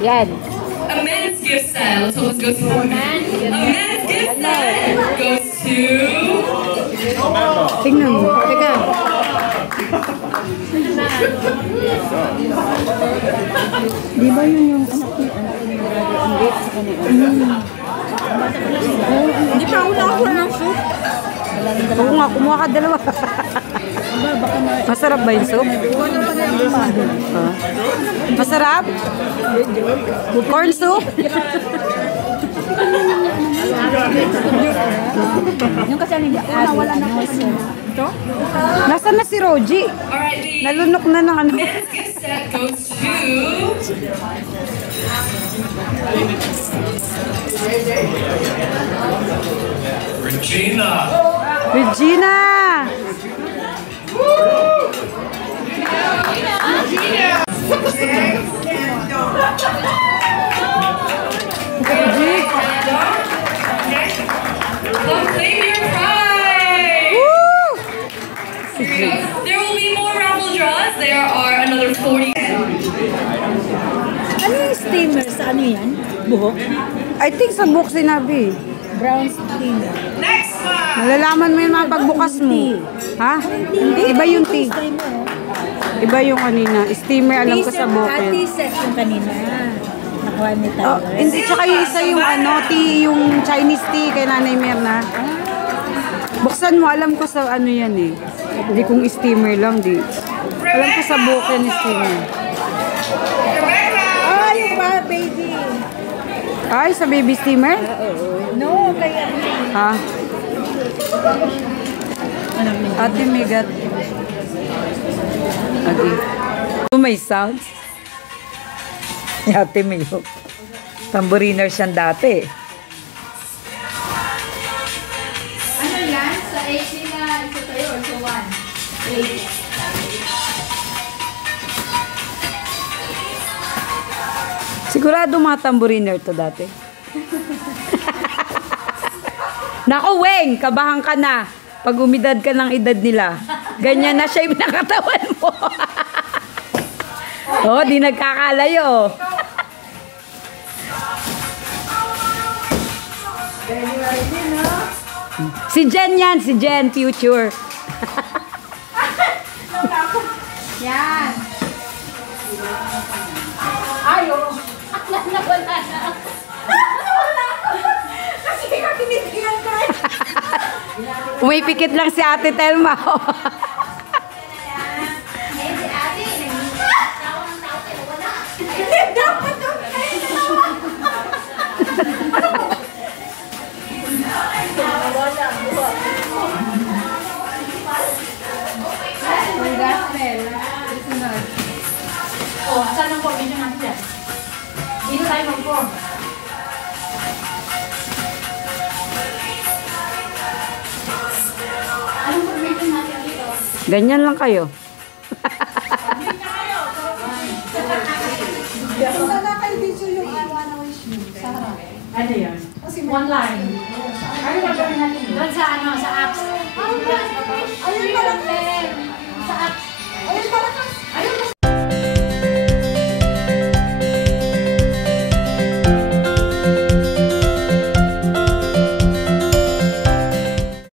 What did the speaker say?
Yan. A men's gift set. Let's hope this goes to a men's gift set goes to... Tingnan mo. Teka. Di ba yun yung anak ni ang gift sa kanila? Hindi pa ako nakakuha ng soup. Oo nga, kumuha ka dalawa. Masarap ba yung soup? Masarap? Corn soup? Yung kasi wala na po. Nasaan na si Roji? Nalunok na ng ano. Men's gift set goes to... Regina! Regina! Come claim your prize! Woo! There will be more raffle draws. There are another 40. Ano yung steamer? Sa ano yan? Buhok? I think sa book sinabi. Brown steamer. Next one! Malalaman mo yung mga pagbukas mo. Ha? Iba yung tea. Steamer. Iba yung kanina. Steamer, alam ko sa book Tea yun. set yung kanina. Nakuha ni Oh, Tyler. hindi, tsaka yung isa yung ano, tea, yung Chinese tea kay Nanay Mirna. Buksan mo, alam ko sa ano yan eh. Hindi kung steamer lang, di. Alam ko sa book yan, steamer. Ah, yung ba, baby? Ay, sa baby steamer? No, kaya... Ha? Ate Megat. Ate. May sounds. Ate Mayo. Tambouriner siyang dati. Ano yan? Sa 18 na isa tayo or sa 1? 8. Sigurado mga tambouriner to dati. Naku, Weng! Kabahan ka na. Pag umidad ka ng edad nila. Ganyan na siya yung nakatawan mo. Oh, di nagkakalayo. Si Jen yan, si Jen, future. Yan. Ayo. Wala na. Kasi ka pinitiyan ka. Umipikit lang si Ate Telma. Oh, saan ang formation natin dyan? Dito tayo mag-form. Anong formation natin dito? Ganyan lang kayo. Ano yan? One line. Ano gagawin natin? Doon sa ano, sa apps. Ayun pala.